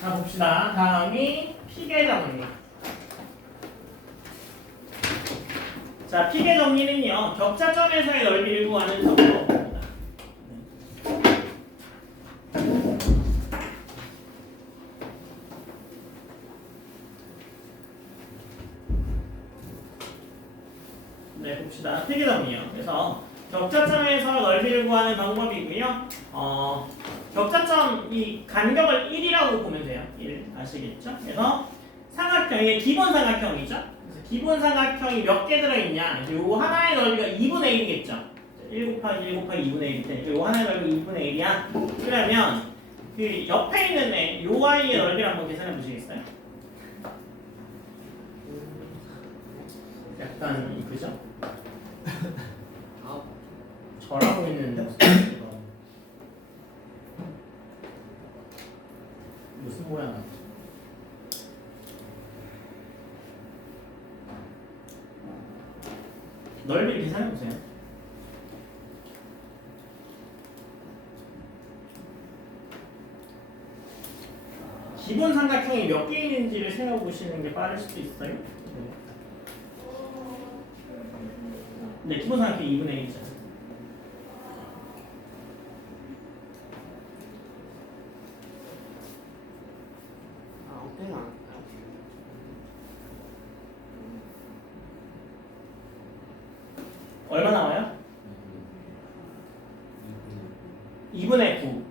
자, 봅시다. 다음이 피계 정리. 자, 피계 정리는요, 격자점에서의 넓이를 구하는 방법입니다. 네, 봅시다. 피계 정리요. 그래서 격자점에서 넓이를 구하는 방법이고요. 격자점 이 간격을 1이라고 보면 돼요. 1 아시겠죠? 그래서 삼각형이 기본 삼각형이죠. 그래서 기본 삼각형이 몇 개 들어있냐? 요 하나의 넓이가 2분의 1이겠죠. 1 곱하기 1 곱하기 2분의 1일 테니까 요 하나의 넓이가 2분의 1이야. 그러면 그 옆에 있는 애, 요 아이의 넓이를 한번 계산해 보시겠어요? 약간 그죠? 저라고 있는데 무슨 모양 같지? 넓이를 계산해 보세요. 기본 삼각형이 몇 개 있는지를 세워 보시는 게 빠를 수도 있어요. 네, 기본 삼각형이 2분의 1이죠. 얼마 나와요? 2분의 9.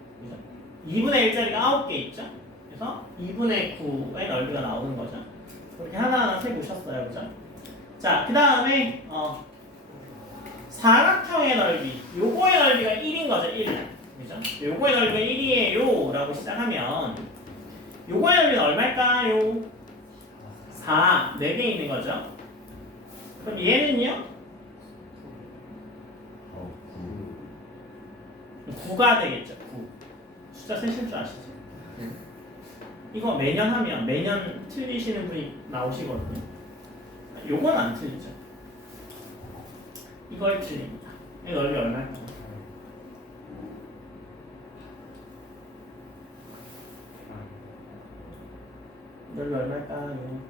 2분의 1짜리가 9개 있죠? 그래서 2분의 9의 넓이가 나오는 거죠. 그렇게 하나하나 세보셨어요. 그죠? 자, 그 다음에 사각형의 넓이. 요거의 넓이가 1인 거죠. 1. 그죠? 요거의 넓이가 1이에요. 라고 시작하면 요거의 넓이는 얼마일까요? 4. 4개 있는 거죠. 그럼 얘는요? 9가 되겠죠. 9. 숫자 세실 줄 아시죠? 이거 매년 하면 매년 틀리시는 분이 나오시거든요. 요건 안 틀리죠. 이걸 틀립니다. 이 넓이 얼마일까요? 넓이 얼마일까요?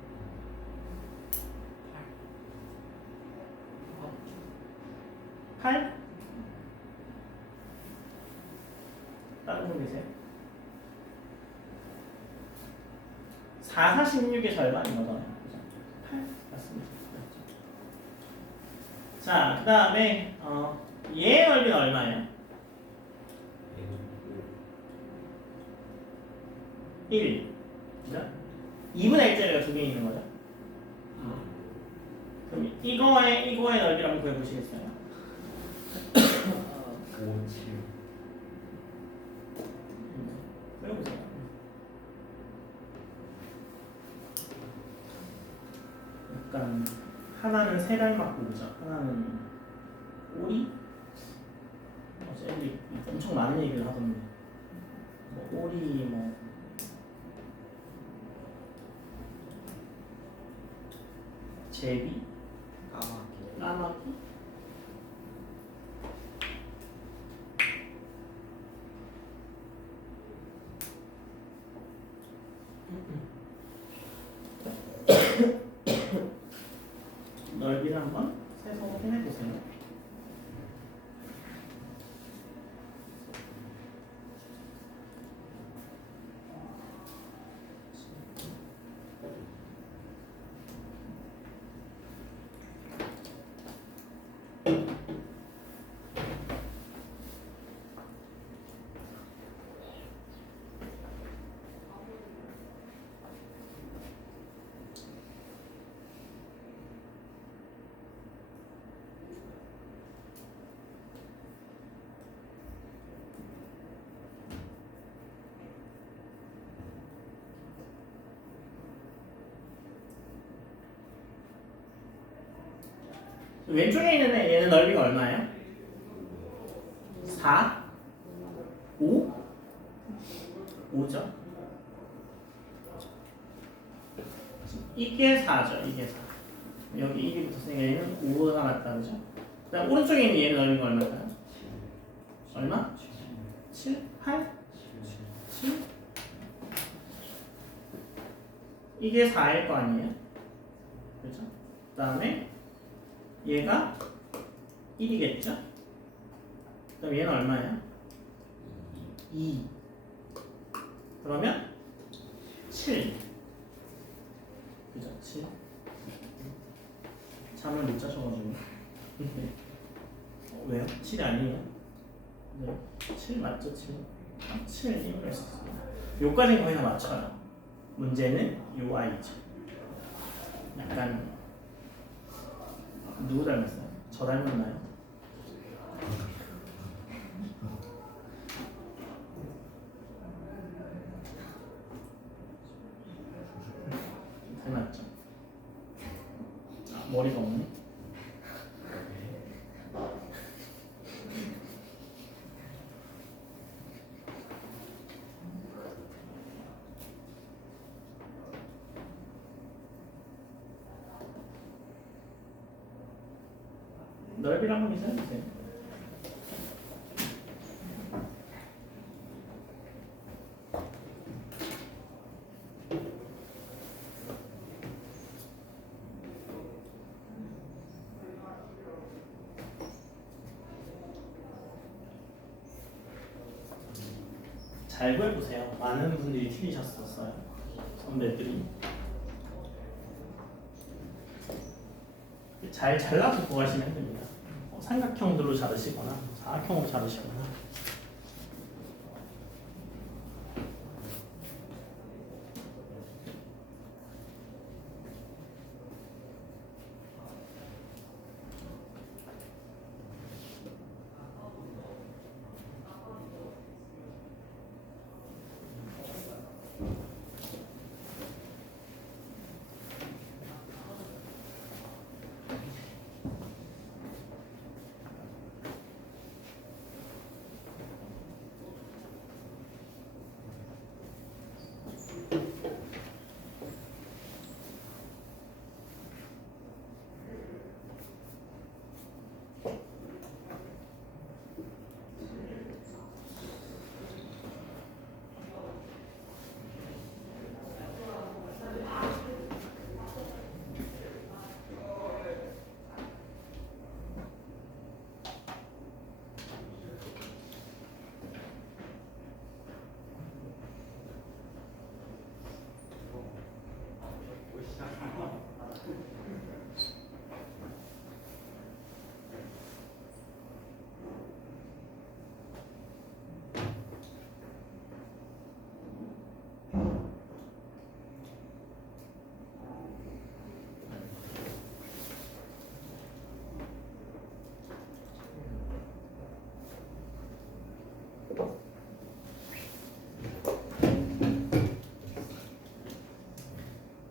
8? 다른 분 계세요? 4, 46의 절반인 거잖아요. 8? 맞습니다. 자, 그 다음에 얘의 넓이는 얼마예요? 1. 그죠? 2분의 1짜리가 2개 있는 거죠? 그럼 이거의 넓이를 한번 구해보시겠어요? 5, 7. 구해보세요. 약간 하나는 세 닮았고 그죠? 하나는 오리? 어제 애들이 엄청 많은 얘기를 하던데 뭐 오리 뭐 제비? 까마귀? 넓이를 한번 세서 확인해 보세요. 왼쪽에 있는 애, 얘는 넓이가 얼마예요? 4? 5? 5죠? 이게 4죠. 이게 4. 여기 1이 붙었으니까 얘는 5가 맞다. 그죠? 그 다음 오른쪽에 있는 얘는 넓이가 얼마일까요? 얼마? 7? 8? 7? 이게 4일 거 아니에요? 그렇죠? 그 다음에 얘가 1이겠죠? 그럼 얘는 얼마예요? 2. 그러면 7. 그죠? 7. 잠을 못 자셔가지고. 왜요? 7이 아니에요? 네. 7 맞죠? 7. 7이면 했었어요. 요까지는 거의 다 맞춰요. 문제는 요 아이죠. 약간 누구 닮았어요? 저 닮았나요? 닮았죠? 아, 머리가 없네. 넓이를 한번 계산해주세요. 잘 구해보세요. 많은 분들이 틀리셨었어요. 선배들이. 잘 잘라서 구하시면 됩니다. 삼각형들로 자르시거나 사각형으로 자르시거나.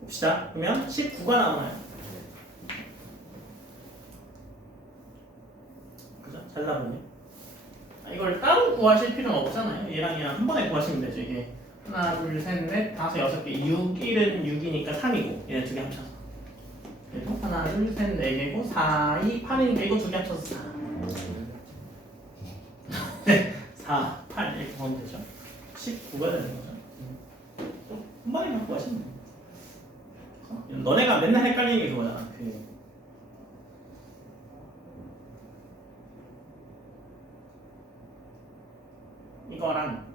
봅시다. 그러면 19가 나오나요? 그죠? 잘 나오네. 이걸 따로 구하실 필요는 없잖아요. 얘랑 얘랑 한 번에 구하시면 되죠. 이게 하나, 둘, 셋, 넷, 다섯, 여섯 개. 6, 1은 6이니까 3이고 얘네 두 개 합쳐서. 그리고 하나, 둘, 셋, 네 개고 4, 2, 8이니까 이거 두 개 합쳐서 4. 네, 4, 8 이렇게 구하면 되죠. 19가 되는 거죠. 또 한 번에 갖고 하시면 돼요. 너네가 맨날 헷갈리는 게 그거잖아. 이거랑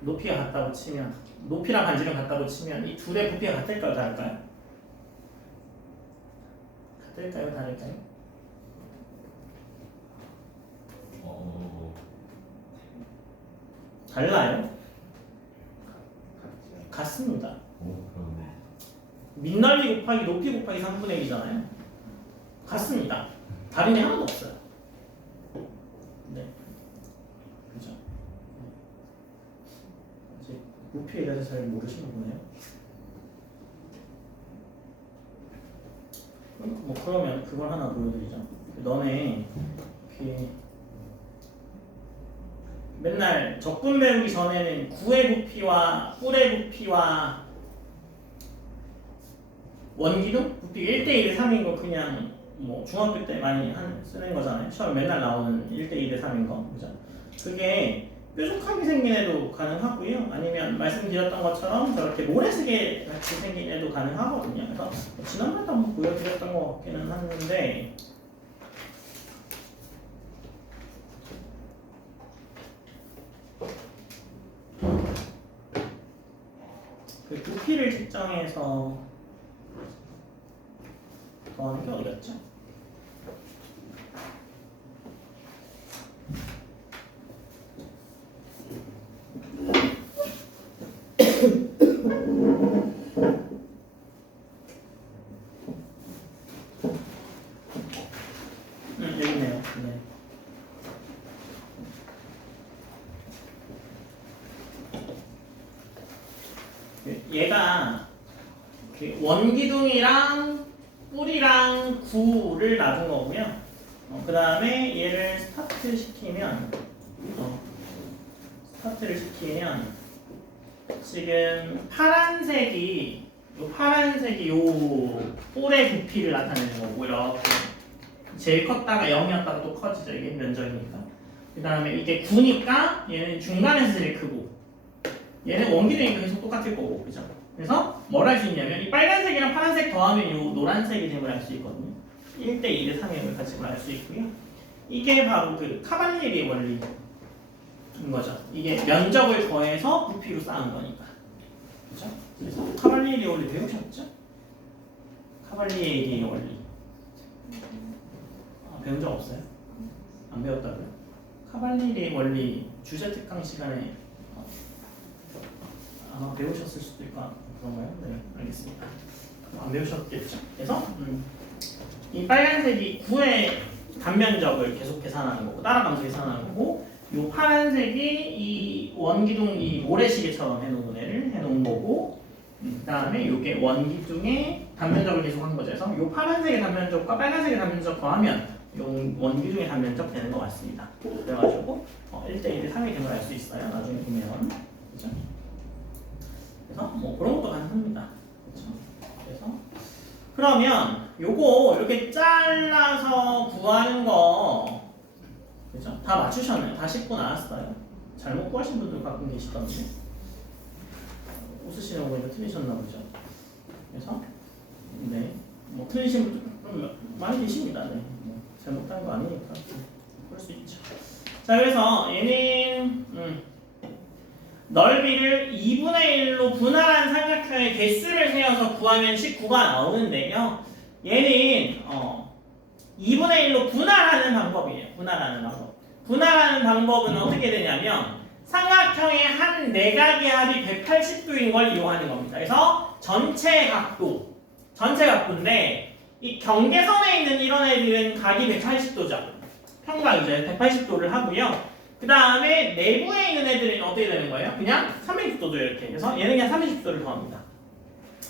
높이가 같다고 치면, 높이랑 반지름 같다고 치면 이 둘의 부피가 같을까요, 다를까요? 같을까요, 다를까요? 달라요? 같습니다. 밑넓이 곱하기 높이 곱하기 3분의 1이잖아요. 같습니다. 다른 게 하나도 없어요. 네. 그죠? 아직 높이에 대해서 잘 모르시나 보네요. 뭐 그러면 그걸 하나 보여드리죠. 너네 맨날 적분 배우기 전에는 구의 부피와 뿔의 부피와 원기둥 부피가 1대1대 3인 거 그냥 뭐 중학교 때 많이 쓰는 거잖아요. 처음 맨날 나오는 1대2대 3인 거. 그죠? 그게 뾰족하게 생긴 애도 가능하고요. 아니면 말씀드렸던 것처럼 저렇게 모래시계 같이 생긴 애도 가능하거든요. 그래서 지난번에도 한번 보여드렸던 것 같기는 한데 그 부피를 측정해서 더하는 게 어디였죠? 여기 있네요. 네. 얘가 원기둥이랑 뿔이랑 구를 놔둔 거고요. 그 다음에 얘를 스타트를 시키면 지금 파란색이 요 뿔의 부피를 나타내는 거고 이렇게 제일 컸다가 0이었다가 또 커지죠. 이게 면적이니까. 그 다음에 이게 9니까 얘는 중간에서 제일 크고 얘는 원기둥이니까 계속 똑같을 거고, 그죠? 그래서 뭘 할 수 있냐면 이 빨간색이랑 파란색 더하면 요 노란색이 됨을 알 수 있거든요. 1대1의 상행을 가짐을 알 수 있고요. 이게 바로 그 카발리리의 원리인 거죠. 이게 면적을 더해서 부피로 쌓은 거니까. 그죠? 그래서 카발리리의 원리 배우셨죠? 카발리리의 원리. 배운 적 없어요? 안 배웠다고요? 카발리리의 원리 주제 특강 시간에 아마 배우셨을 수도 있고 그런가요? 네, 알겠습니다. 안 배우셨겠죠? 그래서 이 빨간색이 9의 단면적을 계속 계산하는 거고 따라가면서 계산하는 거고 이 파란색이 이 원기둥 이 모래시계처럼 해놓은 애를 해놓은 거고 그 다음에 이게 원기둥의 단면적을 계속 한 거죠. 그래서 이 파란색의 단면적과 빨간색의 단면적 더하면 이 원기둥의 단면적 되는 것 같습니다. 그래가지고 1대1의 상의 됨을 알 수 있어요. 나중에 보면. 그죠? 그래서 뭐 그런 것도 가능합니다. 그렇죠? 그래서 그러면 요거 이렇게 잘라서 구하는 거 그죠? 다 맞추셨나요? 다 짚고 나왔어요. 잘못 구하신 분들 가끔 계시던데 웃으시는 거 보니까 틀리셨나 보죠. 그래서 네, 뭐 틀리신 분들 많이 계십니다. 네, 뭐 잘못한 거 아니니까 그럴 수 있죠. 자, 그래서 얘는 넓이를 2분의 1로 분할한 삼각형의 개수를 세어서 구하면 19가 나오는데요. 얘는 2분의 1로 분할하는 방법이에요. 분할하는 방법은 어떻게 되냐면 삼각형의 한 내각의 합이 180도인 걸 이용하는 겁니다. 그래서 전체 각도인데 이 경계선에 있는 이런 애들은 각이 180도죠. 평각이죠. 180도를 하고요. 그 다음에 내부에 있는 애들은 어떻게 되는 거예요? 그냥 360도죠 이렇게. 그래서 얘는 그냥 360도를 더합니다.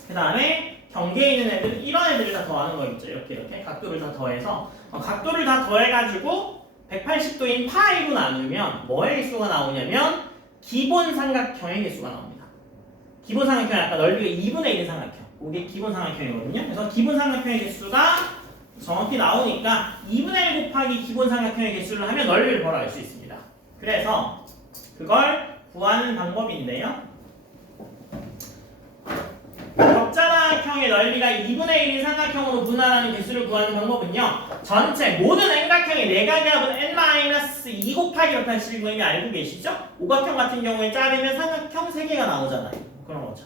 그 다음에 경계에 있는 애들은 이런 애들을 다 더하는 거 있죠. 이렇게 각도를 다 더해서 각도를 다 더해가지고 180도인 파이로 나누면 뭐의 개수가 나오냐면 기본 삼각형의 개수가 나옵니다. 기본 삼각형이 아까 넓이가 2분의 1인 삼각형. 이게 기본 삼각형이거든요. 그래서 기본 삼각형의 개수가 정확히 나오니까 2분의 1 곱하기 기본 삼각형의 개수를 하면 넓이를 바로 알 수 있습니다. 그래서 그걸 구하는 방법인데요. 격자삼각형의 넓이가 2분의 1인 삼각형으로 분할하는 개수를 구하는 방법은요. 전체 모든 N각형의 내각의 합은 N-2 곱하기 180인 거 이미 알고 계시죠? 오각형 같은 경우에 자르면 삼각형 3개가 나오잖아요. 그런 거죠.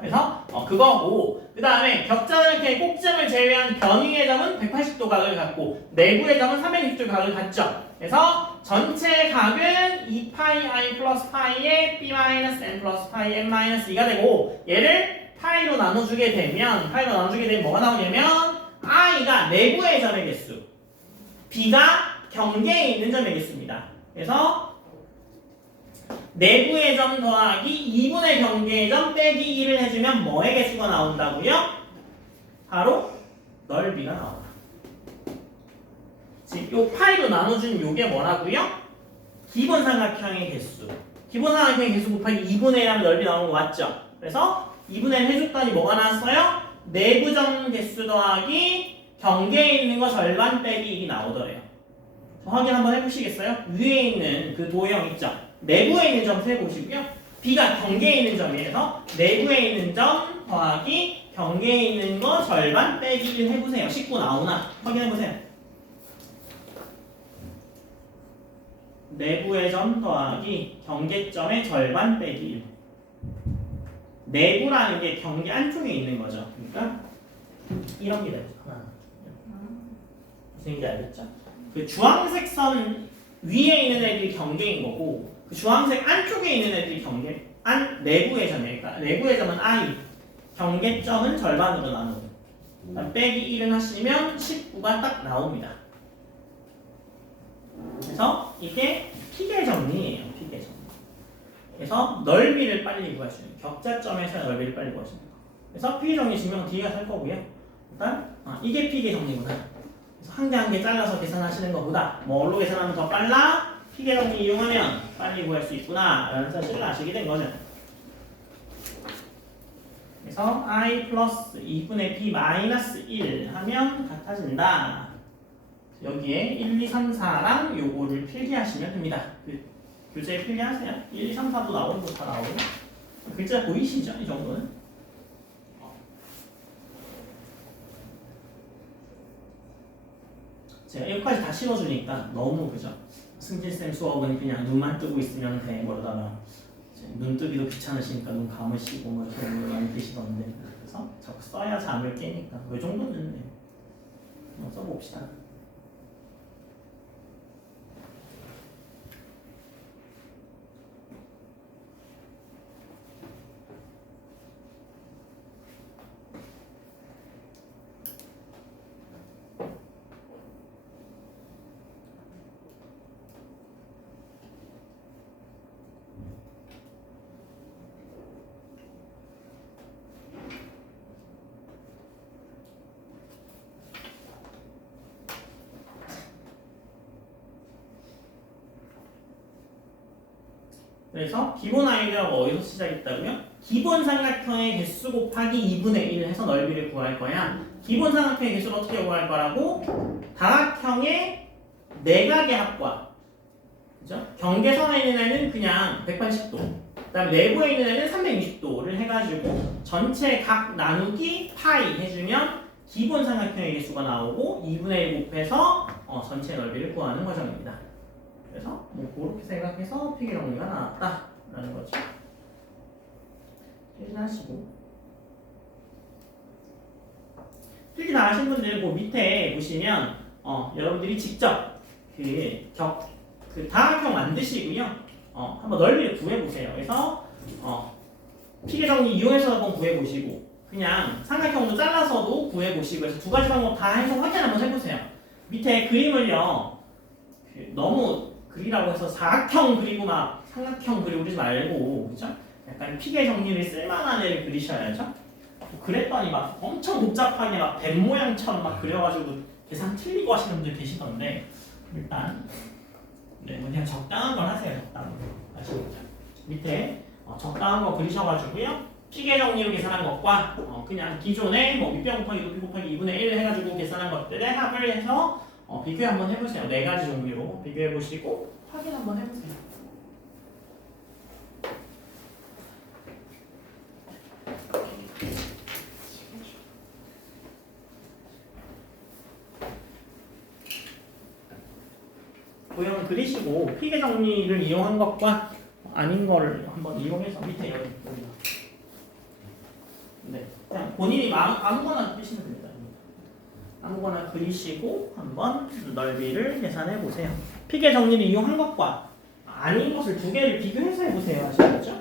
그래서 그거고 그 다음에 격자삼각형의 꼭지점을 제외한 변위의 점은 180도 각을 갖고 내부의 점은 360도 각을 갖죠. 그래서 전체 각은 2파이 플러스 파이에 b n 플러스 파이 n 2가 되고 얘를 파이로 나눠주게 되면 뭐가 나오냐면 i가 내부의 점의 개수 b가 경계에 있는 점의 개수입니다. 그래서 내부의 점 더하기 2분의 경계의 점 빼기 1을 해주면 뭐의 개수가 나온다고요? 바로 넓이가 나옵니다. 지금 요 파이로 나눠준 요게 뭐라고요? 기본 삼각형의 개수. 기본 삼각형의 개수 곱하기 2분의 1 하면 넓이 나오는 거 맞죠? 그래서 2분의 1 해줬더니 뭐가 나왔어요? 내부점 개수 더하기 경계에 있는 거 절반 빼기 1이 나오더래요. 확인 한번 해보시겠어요? 위에 있는 그 도형 있죠? 내부에 있는 점 세보시고요. B가 경계에 있는 점이라서 내부에 있는 점 더하기 경계에 있는 거 절반 빼기 1 해보세요. 19 나오나? 확인해보세요. 내부의 점 더하기 경계점의 절반 빼기 1. 내부라는 게 경계 안쪽에 있는 거죠. 그러니까 이럽니다. 무슨 얘기인지 알겠죠? 그 주황색 선 위에 있는 애들이 경계인 거고 그 주황색 안쪽에 있는 애들이 경계 내부의 점이에요. 그러니까 내부의 점은 I 경계점은 절반으로 나누고 빼기 1을 하시면 19가 딱 나옵니다. 그래서 이게 피계 정리예요. 피계 정리. 그래서 넓이를 빨리 구하시는 격자점에서의 넓이를 빨리 구하시는 거. 그래서 피계 정리 증명 D가 살 거고요. 일단 이게 피계 정리구나. 그래서 한 개 한 개 잘라서 계산하시는 것보다 뭘로 계산하면 더 빨라? 피계 정리 이용하면 빨리 구할 수 있구나 라는 사실을 아시게 된 거죠. 그래서 I 플러스 2분의 B 마이너스 1 하면 같아진다. 여기에 1, 2, 3, 4랑 요거를 필기하시면 됩니다. 그 교재에 필기하세요. 1, 2, 3, 4도 나오고 다 나오고 글자 보이시죠? 이 정도는? 제가 여기까지 다 실어주니까 너무 그죠? 승진쌤 수업은 그냥 눈만 뜨고 있으면 돼 그러다가 눈 뜨기도 귀찮으시니까 눈 감으시고 뭐 이렇게 많이 드시던데 그래서 자꾸 써야 잠을 깨니까 이 정도는 한번 써봅시다. 그래서 기본 아이디어가 어디서 시작했다고요? 기본 삼각형의 개수 곱하기 2분의 1 해서 넓이를 구할 거야. 기본 삼각형의 개수를 어떻게 구할 거라고? 다각형의 내각의 합과. 그죠? 경계선에 있는 애는 그냥 180도. 그 다음에 내부에 있는 애는 360도를 해가지고 전체 각 나누기 파이 해주면 기본 삼각형의 개수가 나오고 2분의 1 곱해서 전체 넓이를 구하는 과정입니다. 그래서 뭐 그렇게 생각해서 피계 정리가 나왔다라는 거죠. 확인하시고 필기 다 하신 분들 그 밑에 보시면 여러분들이 직접 그 다각형 만드시고요. 한번 넓이를 구해보세요. 그래서 피계 정리 이용해서 한번 구해보시고 그냥 삼각형도 잘라서도 구해보시고 해서 두 가지 방법 다 해서 확인 한번 해보세요. 밑에 그림을요 너무 그리라고 해서 사각형 그리고 막 삼각형 그리고 그러지 말고 그죠? 약간 피계 정리를 쓸만한 애를 그리셔야죠. 그랬더니 막 엄청 복잡하게 막 뱀 모양처럼 막 그려가지고 계산 틀리고 하시는 분들 계시던데 일단 그냥 적당한 걸 하세요. 적당한 거 아시겠죠? 밑에 적당한 거 그리셔가지고요. 피계 정리로 계산한 것과 그냥 기존에 뭐 밑변 곱하기 높이 곱하기 2분의 1 해가지고 계산한 것들의 합을 해서 비교 한번 해보세요. 네 가지 종류로 비교해보시고 확인 한번 해보세요. 도형 그리시고 피계 정리를 이용한 것과 아닌 거를 한번 이용해서 밑에 여기 네, 그냥 본인이 아무거나 쓰시면 됩니다. 아무거나 그리시고 한번 넓이를 계산해 보세요. 피계 정리를 이용한 것과 아닌 것을 두 개를 비교해서 해보세요. 아시겠죠?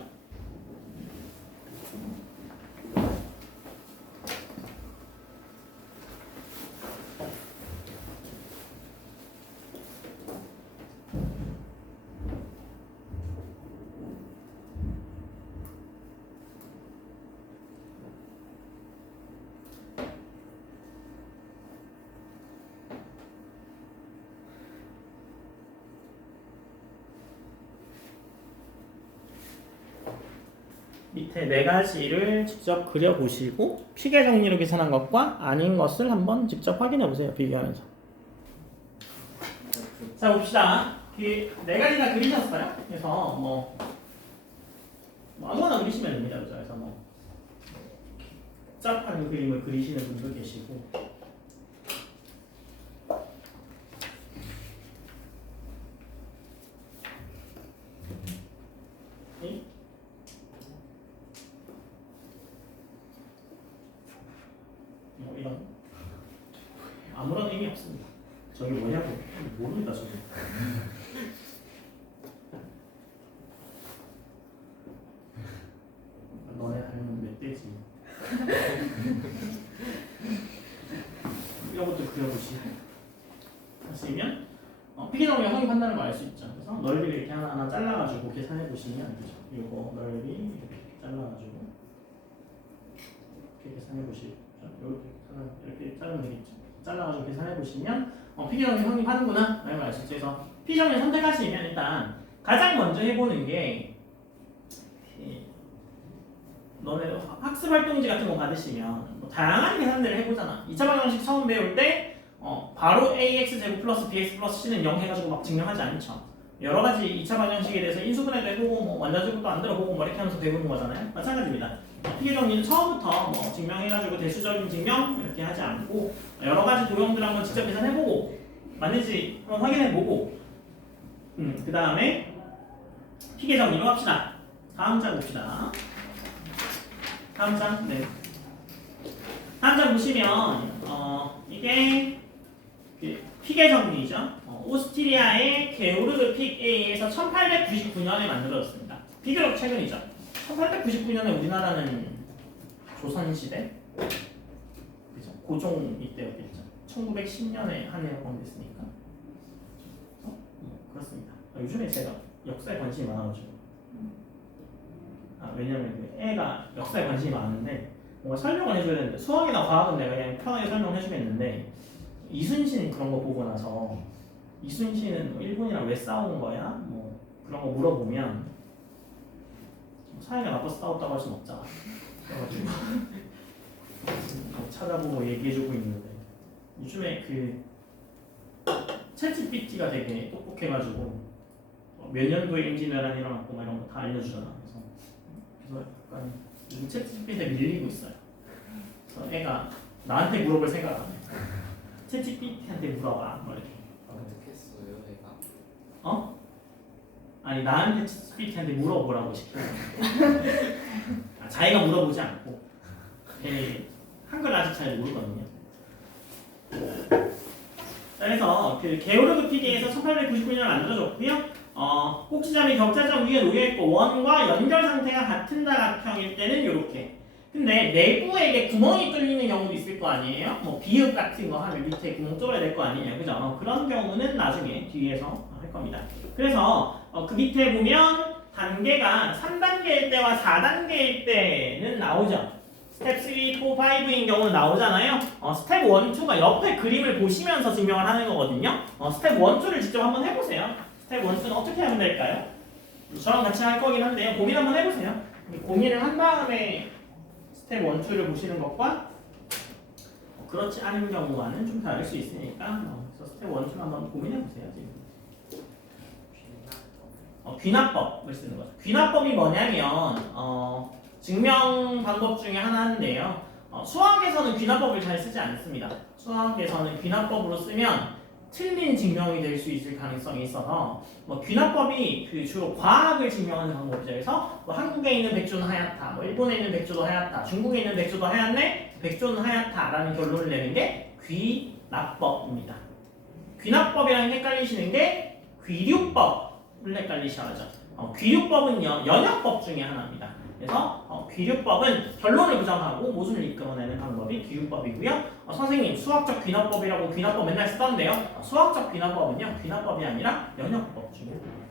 밑에 네 가지를 직접 그려보시고 피계 정리로 계산한 것과 아닌 것을 한번 직접 확인해 보세요. 비교하면서. 자 봅시다. 뒤에 네 가지 다 그리셨어요? 그래서 뭐 아무거나 그리시면 됩니다. 그죠? 그래서 뭐 복잡한 그림을 그리시는 분도 계시고 뭐 이런 아무런 의미 없습니다. 저게 뭐냐고 모릅니다. 저게. 너네 닮은 멧돼지. 이것도 그려보시. 하시면 피계정의 성립 판단을 알 수 있죠. 그래서 넓이를 이렇게 하나 잘라가지고 계산해 보시면 그죠? 이거 넓이 이렇게 잘라가지고 이렇게 계산해 보시죠. 이렇게 자르면 되겠죠. 잘라가지고 계산해 보시면 피계정의 성립하는구나 라는 걸 알 수 있죠. 그래서 피정을 선택하시면 일단 가장 먼저 해보는 게 너네 학습 활동지 같은 거 받으시면 뭐 다양한 계산들을 해보잖아. 2차 방정식 처음 배울 때 바로 ax 제곱 플러스 bx 플러스 c는 0 해가지고 막 증명하지 않죠. 여러 가지 2차 방정식에 대해서 인수분해도 해보고 뭐 완자제곱도 안 들어보고 뭐 이렇게 하면서 배우는 거잖아요. 마찬가지입니다. 피계 정리는 처음부터 뭐 증명해가지고 대수적인 증명 이렇게 하지 않고 여러 가지 도형들 한번 직접 계산해보고 맞는지 한번 확인해보고 그 다음에 피계 정리로 합시다. 다음 장 봅시다. 다음 장, 네. 다음 장 보시면 이게 픽의 정리죠. 오스트리아의 게오르드 픽 A에서 1899년에 만들어졌습니다. 비교적 최근이죠. 1899년에 우리나라는 조선시대, 그죠? 고종 이때였겠죠. 1910년에 한해가 건됐으니까. 그렇습니다. 요즘에 제가 역사에 관심이 많아가지고. 왜냐면 그 애가 역사에 관심이 많은데 뭔가 설명을 해줘야 되는데 수학이나 과학은 내가 그냥 편하게 설명을 해주겠는데 이순신 그런 거 보고 나서 이순신은 뭐 일본이랑 왜 싸운 거야? 뭐 그런 거 물어보면 사이가 나빠서 싸웠다고 할 순 없잖아. 그래가지고 찾아보고 얘기해주고 있는데 요즘에 그 챗GPT가 되게 똑똑해가지고 몇 년도에 엔지니어란 일어났고 막 이런 거 다 알려주잖아. 그래서 약간 요즘 챗GPT에 밀리고 있어요. 그래서 애가 나한테 물어볼 생각 안 해. 챗GPT한테 물어봐. 뭐 이렇게. 어떻게 했어요, 내가? 아니 나한테 챗GPT한테 물어보라고 시켜요. 자기가 물어보지 않고. 한글 아직 잘 모르거든요. 그래서 그 게오르드 피디에서 1899년을 만들어졌고요. 꼭지점이 격자점 위에 놓여있고 원과 연결 상태가 같은 다각형일 때는 이렇게. 근데 내부에 이게 구멍이 뚫리는 경우도 있을 거 아니에요? 뭐 비읍 같은 거 하면 밑에 구멍 뚫어야 될 거 아니에요? 그죠? 그런 경우는 나중에 뒤에서 할 겁니다. 그래서 그 밑에 보면 단계가 3단계일 때와 4단계일 때는 나오죠. 스텝 3, 4, 5인 경우는 나오잖아요. 스텝 1, 2가 옆에 그림을 보시면서 증명을 하는 거거든요. 스텝 1, 2를 직접 한번 해보세요. 스텝 1, 2는 어떻게 하면 될까요? 저랑 같이 할 거긴 한데요. 고민 한번 해보세요. 고민을 한 다음에 스텝 1, 2를 보시는 것과 그렇지 않은 경우와는 좀 다를 수 있으니까 그래서 스텝 1, 2를 한번 고민해보세요. 지금. 귀납법을 쓰는 거죠. 귀납법이 뭐냐면 증명 방법 중에 하나인데요. 수학에서는 귀납법을 잘 쓰지 않습니다. 수학에서는 귀납법으로 쓰면 틀린 증명이 될 수 있을 가능성이 있어서 귀납법이 그 주로 과학을 증명하는 방법이죠. 그래서 한국에 있는 백조는 하얗다, 일본에 있는 백조도 하얗다, 중국에 있는 백조도 하얗네, 백조는 하얗다라는 결론을 내는 게 귀납법입니다. 귀납법이랑 헷갈리시는 게 귀류법을 헷갈리셔야죠. 귀류법은요 연역법 중에 하나입니다. 그래서 귀류법은 결론을 부정하고 모순을 이끌어내는 방법이 귀류법이고요. 선생님 수학적 귀납법이라고 귀납법 맨날 쓰던데요. 수학적 귀납법은요 귀납법이 아니라 연역법 중에 하나입니다.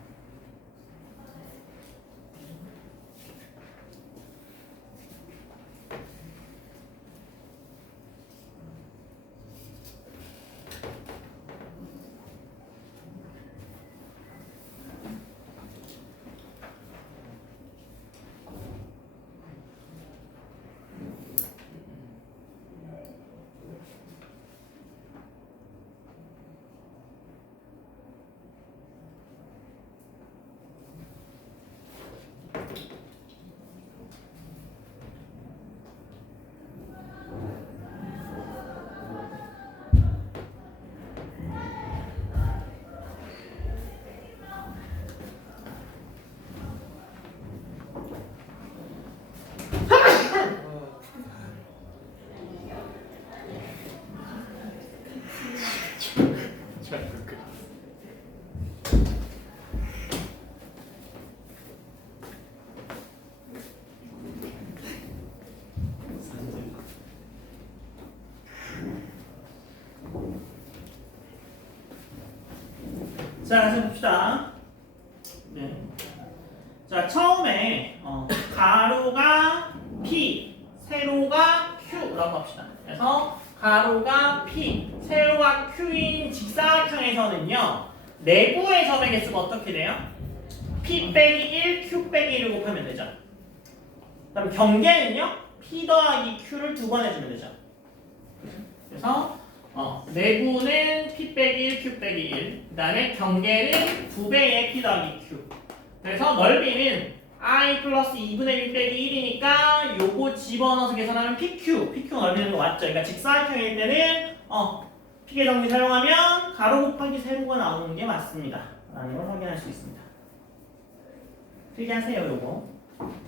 자, 다시 봅시다. 네. 자, 처음에 가로가 P, 세로가 Q라고 합시다. 그래서 가로가 P, 세로가 Q인 직사각형에서는요, 내부의 점의 개수가 어떻게 돼요? P 빼기 1, Q 빼기 1을 곱하면 되죠. 그다음 경계는요, P 더하기 Q를 2번 해주면 되죠. 그래서 내부는 P 빼기 1, Q 빼기 1. 그 다음에 경계는 2배의 P 더하기 Q. 그래서 넓이는 I 플러스 2분의 1 빼기 1이니까 요거 집어넣어서 계산하면 PQ. PQ 넓이는 거 맞죠? 그러니까 직사각형일 때는 P계 정리 사용하면 가로 곱하기 세로가 나오는 게 맞습니다. 라는 걸 확인할 수 있습니다. 필기하세요, 요거.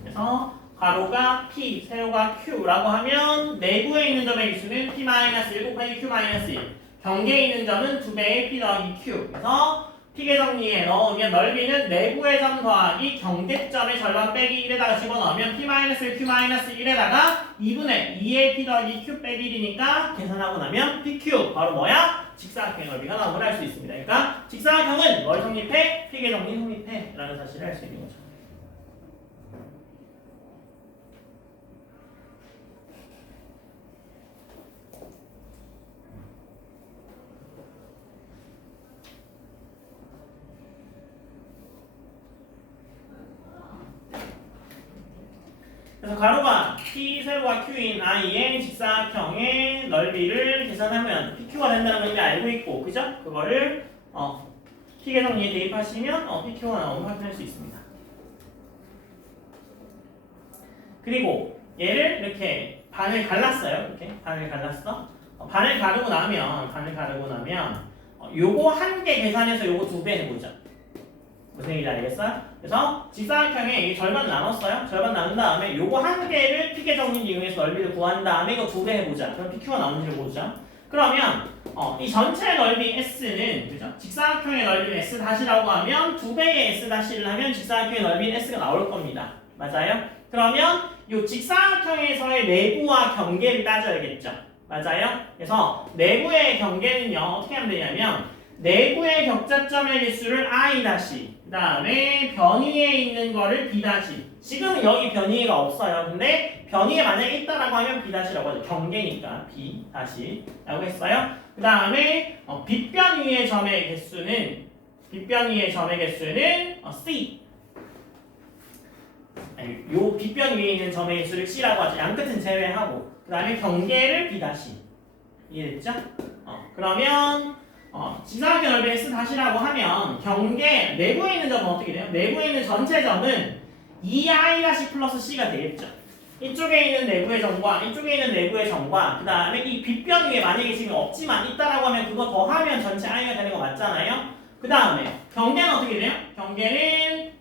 그래서 가로가 P, 세로가 Q라고 하면 내부에 있는 점의 기수는 P-1 곱하기 Q-1 경계에 있는 점은 2배의 P 더하기 Q. 그래서 P계 정리에 넣으면 넓이는 내부의 점 더하기 경계점의 절반 빼기 1에다가 집어넣으면 P-1 Q-1에다가 2분의 2의 P 더하기 Q 빼기 1이니까 계산하고 나면 PQ 바로 뭐야? 직사각형의 넓이가 나온 걸 알 수 있습니다. 그러니까 직사각형은 뭘 성립해? P계 정리 성립해 라는 사실을 알 수 있는 거죠. 그래서 가로가 P, 세로가 Q인 I의 직사각형의 넓이를 계산하면 PQ가 된다는 걸 이미 알고 있고, 그죠? 그거를 P계 정리에 대입하시면 PQ가 나오는 걸 확인할 수 있습니다. 그리고 얘를 이렇게 반을 갈랐어요. 이렇게 반을 갈랐어. 반을 가르고 나면 요거 한 개 계산해서 요거 2배 해보자. 무슨 얘기인지 알겠어요? 그래서 직사각형에 절반 나눴어요. 절반 나눈 다음에 요거 한 개를 P계 정리를 이용해서 넓이를 구한 다음에 이거 2배 해보자. 그럼 PQ가 나오는지를 보자. 그러면 이 전체 넓이 S는, 그죠? 직사각형의 넓이는 S 다시라고 하면 2배의 S 다시를 하면 직사각형의 넓이는 S가 나올 겁니다. 맞아요? 그러면 이 직사각형에서의 내부와 경계를 따져야겠죠. 맞아요? 그래서 내부의 경계는요, 어떻게 하면 되냐면 내부의 격자점의 개수를 I 다시, 그 다음에 변위에 있는 거를 B 다시. 지금은 여기 변위가 없어요. 근데 변위에 만약에 있다라고 하면 B 다시라고 하죠. 경계니까 B 다시 라고 했어요. 그 다음에 빗변위의 점의 개수는 C. 요 빗변 위에 있는 점의 개수를 C라고 하죠. 양끝은 제외하고. 그 다음에 경계를 B 다시. 이해됐죠? 그러면 직사각형 넓이 S 다시라고 하면 경계 내부에 있는 점은 어떻게 돼요? 내부에 있는 전체 점은 2I 다시 플러스 C가 되겠죠. 이쪽에 있는 내부의 점과 이쪽에 있는 내부의 점과 그 다음에 이 빗변 위에 만약에 지금 없지만 있다라고 하면 그거 더하면 전체 I가 되는 거 맞잖아요. 그 다음에 경계는 어떻게 돼요? 경계는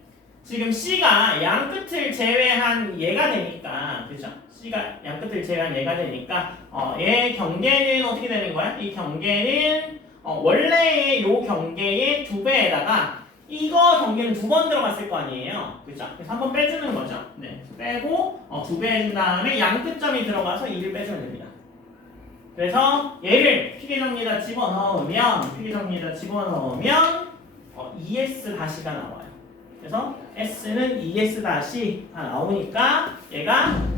지금 C가 양끝을 제외한 얘가 되니까, 그죠? C가 양끝을 제외한 얘가 되니까 얘 경계는 어떻게 되는 거야? 이 경계는 원래의 요 경계의 2배에다가 이거 경계는 2번 들어갔을 거 아니에요. 그죠? 그래서 한번 빼주는 거죠. 네. 빼고 2배 해준 다음에 양끝점이 들어가서 2를 빼주면 됩니다. 그래서 얘를 P계 정리에다 집어넣으면 ES 다시가 나와요. 그래서 S는 ES 다시 나오니까 얘가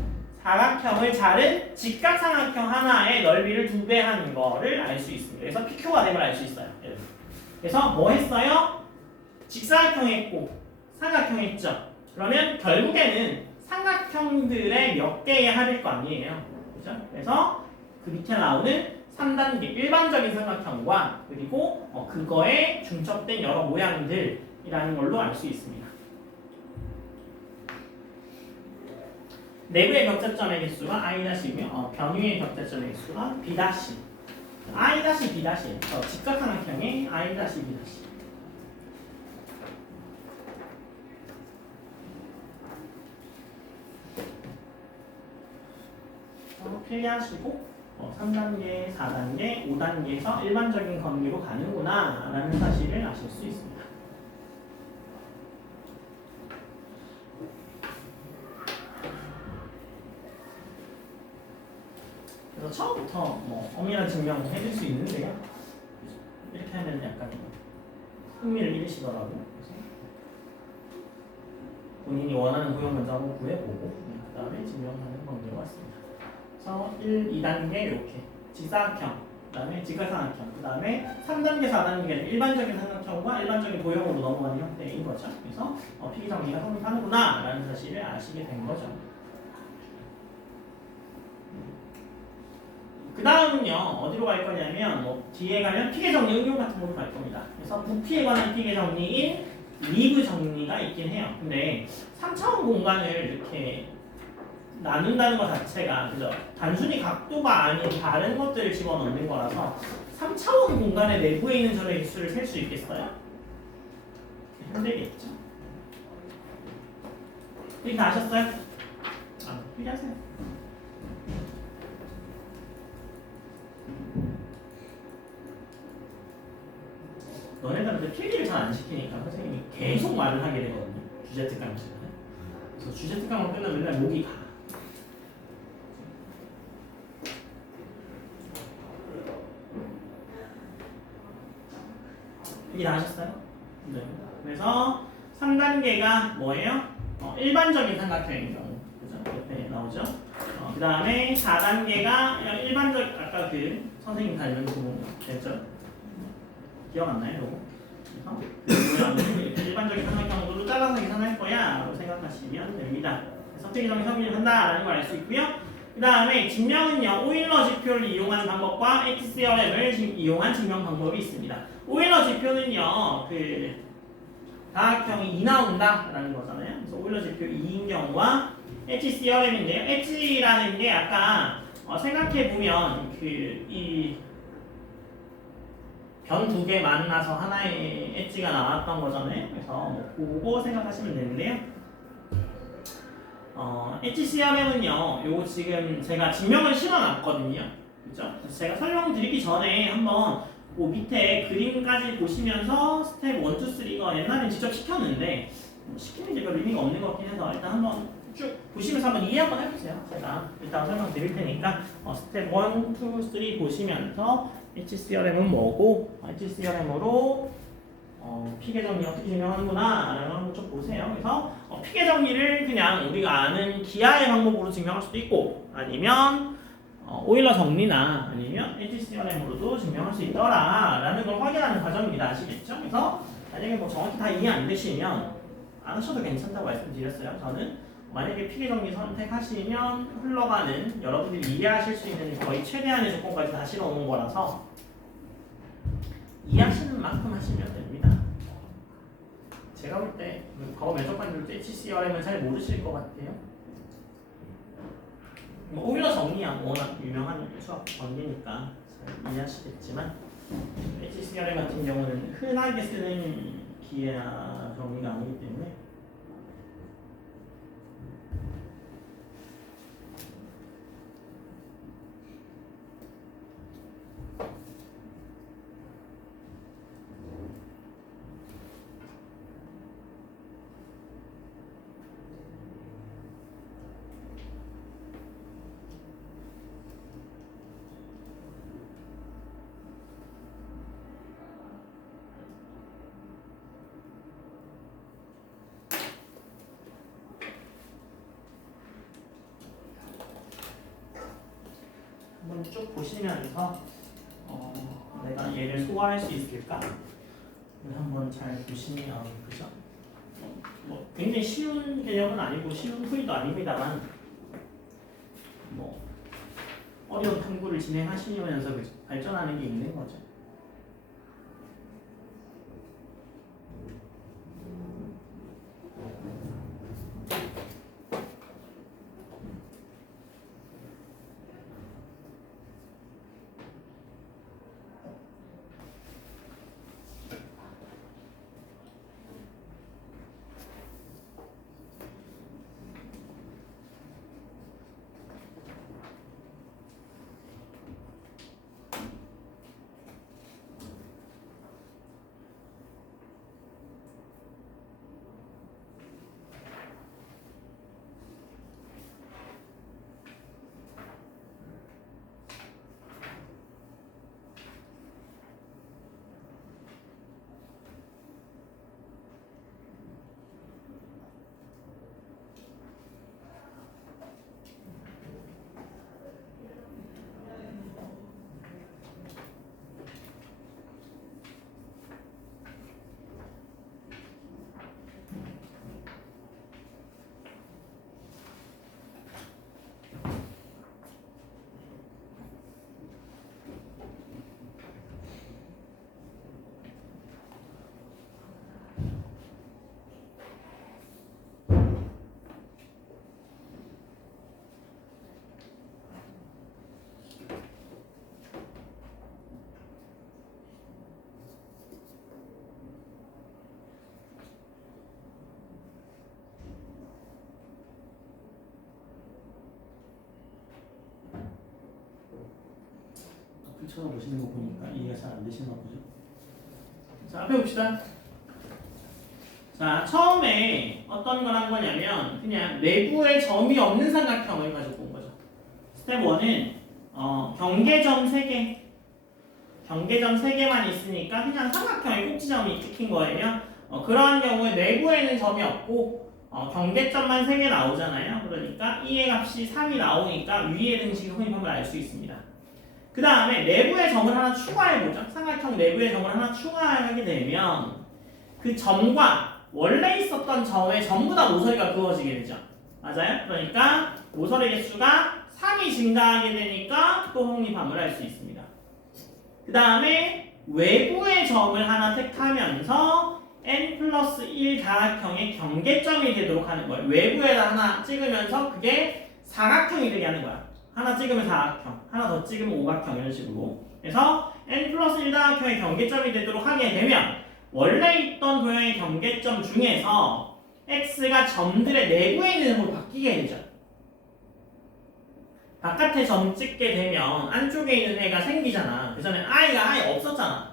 사각형을 자른 직각삼각형 하나의 넓이를 2배 하는 거를 알 수 있습니다. 그래서 PQ가 됨을 알 수 있어요. 그래서 뭐 했어요? 직사각형 했고 삼각형 했죠. 그러면 결국에는 삼각형들의 몇 개의 합일 거 아니에요. 그죠? 그래서 그 밑에 나오는 3단계 일반적인 삼각형과 그리고 그거에 중첩된 여러 모양들이라는 걸로 알 수 있습니다. 내부의 격자점의 개수가 I-이며 변위의 격자점의 개수가 B-. I-B-예요. 직각삼각형의 I-B-. 필기하시고 3단계, 4단계, 5단계에서 일반적인 검리로 가는구나 라는 사실을 아실 수 있습니다. 그래서 처음부터 엄밀한 증명 해줄 수 있는데요. 이렇게 하면 약간 흥미를 잃으시더라고요. 그래서 본인이 원하는 구형 먼저 한번 구해보고 그 다음에 증명하는 방법이 왔습니다. 그래서 1, 2단계 이렇게 직사각형, 그 다음에 직각삼각형, 그 다음에 3단계, 4단계는 일반적인 삼각형과 일반적인 도형으로 넘어가는 형태인 거죠. 그래서 피기 정리가 성립하는구나 라는 사실을 아시게 된 거죠. 그 다음은요 어디로 갈 거냐면 뒤에 가면 피계 정리 응용 같은 걸로 갈 겁니다. 그래서 부피에 관한 피계 정리인 리브 정리가 있긴 해요. 근데 3차원 공간을 이렇게 나눈다는 것 자체가 그죠? 단순히 각도가 아닌 다른 것들을 집어넣는 거라서 3차원 공간의 내부에 있는 점의 개수를 셀 수 있겠어요? 힘들겠죠? 이렇게 아셨어요? 필요하세요? 너네들한테 필기를 잘 안 시키니까 선생님이 계속 말을 하게 되거든요. 주제 특강 시간에. 그래서 주제 특강으로 끝나면 맨날 목이 가. 이게 다 하셨어요? 네. 그래서 3단계가 뭐예요? 일반적인 삼각형인 경우. 그죠? 옆에 나오죠? 그 다음에 4단계가 일반적, 아까 그 선생님 닮은 그 됐죠? 기억 안 나요? 요거? 일반적인 삼각형으로 잘라서 계산할 거야 라고 생각하시면 됩니다. 그래서 피기 정리 성립을 한다라는 걸 알 수 있고요. 그 다음에 증명은요 오일러 지표를 이용하는 방법과 HCRM을 이용한 증명 방법이 있습니다. 오일러 지표는요 그 다각형이 2 나온다라는 거잖아요. 그래서 오일러 지표 2인 경우와 HCRM인데요. H라는 게 아까 생각해 보면 이 변 두 개 만나서 하나의 엣지가 나왔던 거잖아요. 그래서 그거 생각하시면 되는데요. HCRM은요, 요거 지금 제가 증명을 실어놨거든요. 그죠? 그래서 제가 설명드리기 전에 한번 그 밑에 그림까지 보시면서 스텝 1, 2, 3가 옛날엔 직접 시켰는데 시키는 게 별 의미가 없는 것 같긴 해서 일단 한번 쭉 보시면서 한번 이해 한번 해보세요. 제가 일단 설명드릴 테니까 스텝 1, 2, 3 보시면서 HCRM은 뭐고 HCRM으로 피계 정리 어떻게 증명하는구나 라는 걸 한번 좀 보세요. 그래서 피계 정리를 그냥 우리가 아는 기하의 방법으로 증명할 수도 있고 아니면 오일러 정리나 아니면 HCRM으로도 증명할 수 있더라 라는 걸 확인하는 과정입니다. 아시겠죠? 그래서 만약에 뭐 정확히 다 이해 안 되시면 안 하셔도 괜찮다고 말씀드렸어요. 저는 만약에 피계 정리 선택하시면 흘러가는 여러분들이 이해하실 수 있는 거의 최대한의 조건까지 다 실어오는 거라서 이해하시는 만큼 하시면 됩니다. 제가 볼 때 과거 면접관 볼 때 HCRM은 잘 모르실 것 같아요. 뭐 오일러 정리야 워낙 유명한 수학 관계니까 잘 이해하시겠지만 HCRM 같은 경우는 흔하게 쓰는 기하 정리가 아니기 때문에 한번 쭉 보시면서 내가 얘를 소화할 수 있을까? 한번 잘 보시면 그죠? 뭐 굉장히 쉬운 개념은 아니고 쉬운 풀이도 아닙니다만 뭐 어려운 탐구를 진행하시면서 발전하는 게 있는 거죠. 쳐다보시는 거 보니까 이해가 잘 안 되시나 보죠. 자, 앞에 봅시다. 자, 처음에 어떤 걸 한 거냐면 그냥 내부에 점이 없는 삼각형을 가지고 온 거죠. 스텝 1은 경계점 3개. 경계점 3개만 있으니까 그냥 삼각형에 꼭지점이 찍힌 거예요. 그러한 경우에 내부에는 점이 없고 경계점만 3개 나오잖아요. 그러니까 E의 값이 3이 나오니까 위의 등식 성립함을 알 수 있습니다. 그 다음에 내부의 점을 하나 추가해보죠. 삼각형 내부의 점을 하나 추가하게 되면 그 점과 원래 있었던 점에 전부 다 모서리가 그어지게 되죠. 맞아요? 그러니까 모서리 개수가 3이 증가하게 되니까 또 성립함을 할 수 있습니다. 그 다음에 외부의 점을 하나 택하면서 n 플러스 1 다각형의 경계점이 되도록 하는 거예요. 외부에다 하나 찍으면서 그게 사각형이 되게 하는 거야. 하나 찍으면 사각형, 하나 더 찍으면 오각형 이런 식으로. 그래서 n 플러스 1 다각형의 경계점이 되도록 하게 되면 원래 있던 도형의 경계점 중에서 x가 점들의 내부에 있는 점으로 바뀌게 되죠. 바깥에 점 찍게 되면 안쪽에 있는 애가 생기잖아. 그 전에 i가 아예 없었잖아.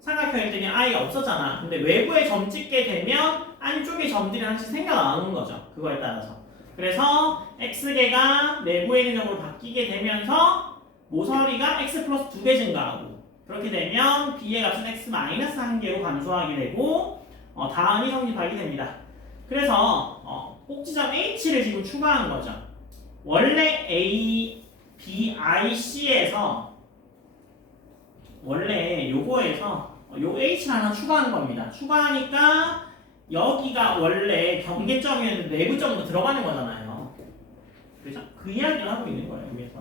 삼각형일 때는 i가 없었잖아. 근데 외부에 점 찍게 되면 안쪽에 점들이 하나씩 생겨나오는 거죠. 그거에 따라서. 그래서 x개가 내부에 있는 점으로 바뀌게 되면서 모서리가 x 플러스 2개 증가하고 그렇게 되면 b의 값은 x 마이너스 1개로 감소하게 되고 다음이 성립하게 됩니다. 그래서 꼭지점 h를 지금 추가한 거죠. 원래 a, b, i, c에서 원래 요거에서 요 h를 하나 추가한 겁니다. 추가하니까 여기가 원래 경계점이었는데 내부점으로 들어가는 거잖아요. 그래서 그 이야기를 하고 있는 거예요, 여기에서.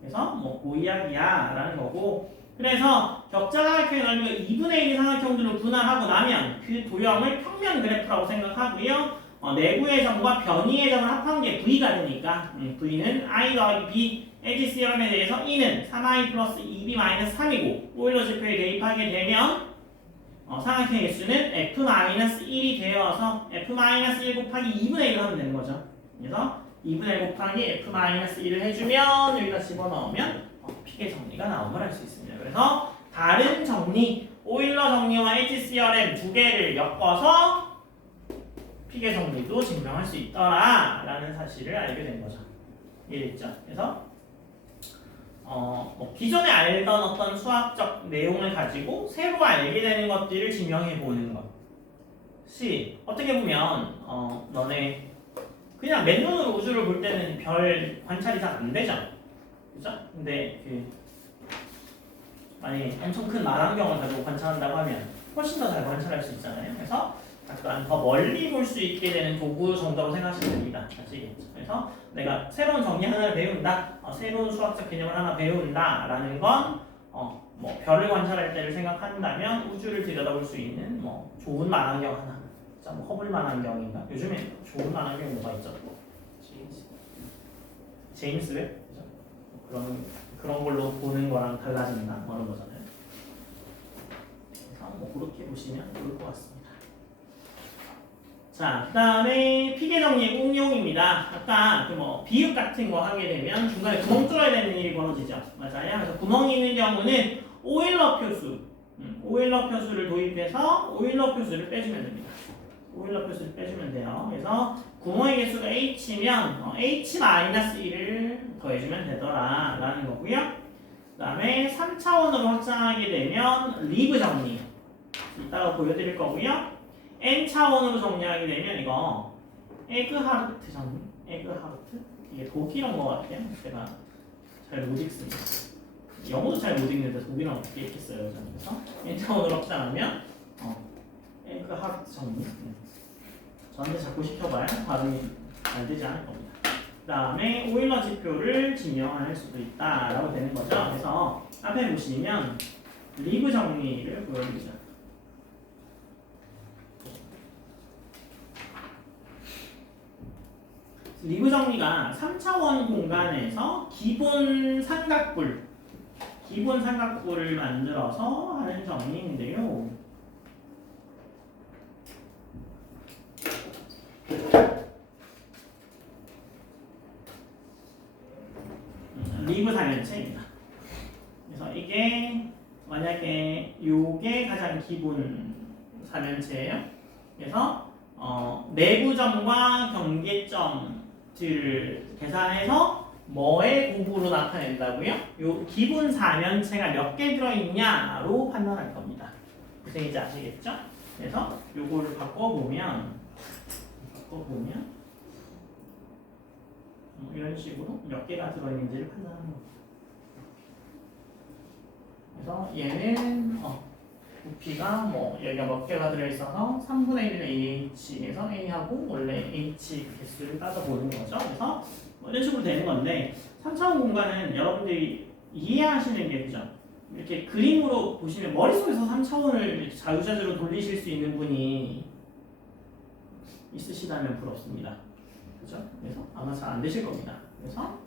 그래서 그 이야기야 라는 거고, 그래서 격자사각형의 넓이가 2분의 1 삼각형들로 분할하고 나면 그 도형을 평면 그래프라고 생각하고요. 내부의 점과 변이의 점을 합한 게 V가 되니까 V는 I 더하기 B 에지 시험에 대해서 E는 3I 플러스 2B 마이너스 3이고 오일러 지표에 대입하게 되면 삼각형의 개수는 F-1이 되어서 F-1 곱하기 2분의 1을 하면 되는 거죠. 그래서 2분의 1 곱하기 F-1을 해주면 여기다 집어넣으면 P의 정리가 나옴을 알 수 있습니다. 그래서 다른 정리, 오일러 정리와 에지 시어렘 두 개를 엮어서 P의 정리도 증명할 수 있더라 라는 사실을 알게 된 거죠. 이해됐죠? 그래서 기존에 알던 어떤 수학적 내용을 가지고 새로 알게 되는 것들을 증명해 보는 것이 어떻게 보면 너네 그냥 맨눈으로 우주를 볼 때는 별 관찰이 잘 안 되죠. 그죠? 근데 만약에 엄청 큰 망원경을 가지고 관찰한다고 하면 훨씬 더 잘 관찰할 수 있잖아요. 그래서 약간 더 멀리 볼 수 있게 되는 도구 정도로 생각하시면 됩니다. 아시겠죠? 그래서 내가 새로운 정리 하나를 배운다, 새로운 수학적 개념을 하나 배운다 라는 건 별을 관찰할 때를 생각한다면 우주를 들여다볼 수 있는 좋은 망원경 하나, 허블 망원경인가? 요즘에 좋은 망원경이 뭐가 있죠? 제임스 웹? 그죠? 그런 걸로 보는 거랑 달라진다 그런 거잖아요. 그래서 그렇게 보시면 좋을 것 같습니다. 자, 그 다음에 피계 정리의 응용입니다. 아까 비읍 같은 거 하게 되면 중간에 구멍 뚫어야 되는 일이 벌어지죠. 맞아요. 그래서 구멍이 있는 경우는 오일러 표수, 오일러 표수를 도입해서 오일러 표수를 빼주면 됩니다. 오일러 표수를 빼주면 돼요. 그래서 구멍의 개수가 h면 h-1을 더해주면 되더라 라는 거고요. 그 다음에 3차원으로 확장하게 되면 리브 정리 이따가 보여드릴 거고요. n차원으로 정리하게 되면 이거 에그하르트 정리, 에그하르트? 이게 독일어인 것 같아요. 제가 잘 못 읽습니다. 영어도 잘 못 읽는데 독일어는 어떻게 읽겠어요? 그래서 n차원으로 확장하면 에그하르트 정리. 저한테 자꾸 시켜봐야 발음이 잘 되지 않을 겁니다. 그 다음에 오일러 지표를 증명할 수도 있다라고 되는 거죠. 그래서 앞에 보시면 리브 정리를 보여드리죠. 리브 정리가 3차원 공간에서 기본 삼각뿔을 만들어서 하는 정리인데요. 리브 삼연체입니다. 그래서 이게 이게 만약에 요게 가장 기본 4면체예요. 그래서 내부점과 경계점들 계산해서 뭐의 곱으로 나타낸다고요? 요 기본 4면체가 몇 개 들어있냐로 판단할 겁니다. 무슨 얘기인지 아시겠죠? 그래서 요거를 바꿔보면 이런 식으로 몇 개가 들어있는지를 판단하는 겁니다. 그래서 얘는 부피가 뭐 여기가 몇 개가 들어있어서 3분의 1의 AH에서 A하고 원래 H 개수를 따져보는 거죠. 그래서 뭐 이런 식으로 되는 건데 3차원 공간은 여러분들이 이해하시는 게 그죠? 이렇게 그림으로 보시면 머릿속에서 3차원을 자유자재로 돌리실 수 있는 분이 있으시다면 부럽습니다. 그죠? 그래서 아마 잘 안 되실 겁니다. 그래서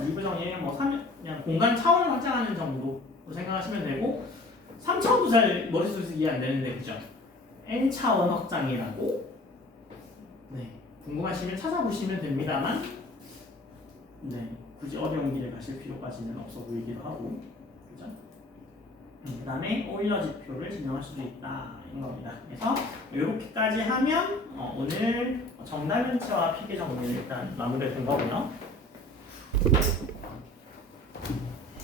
일부 정의는 뭐 그냥 공간 차원을 확장하는 정도로 생각하시면 되고 3차원도 잘 머릿속에서 이해 안 되는데 그죠? N차원 확장이라고 궁금하시면 찾아보시면 됩니다만 굳이 어려운 길을 가실 필요까지는 없어 보이기도 하고 그죠? 그 다음에 오일러 지표를 증명할 수도 있다 인 겁니다. 그래서 이렇게까지 하면 오늘 정답면체와 피계 정리를 일단 마무리해 둔 거고요.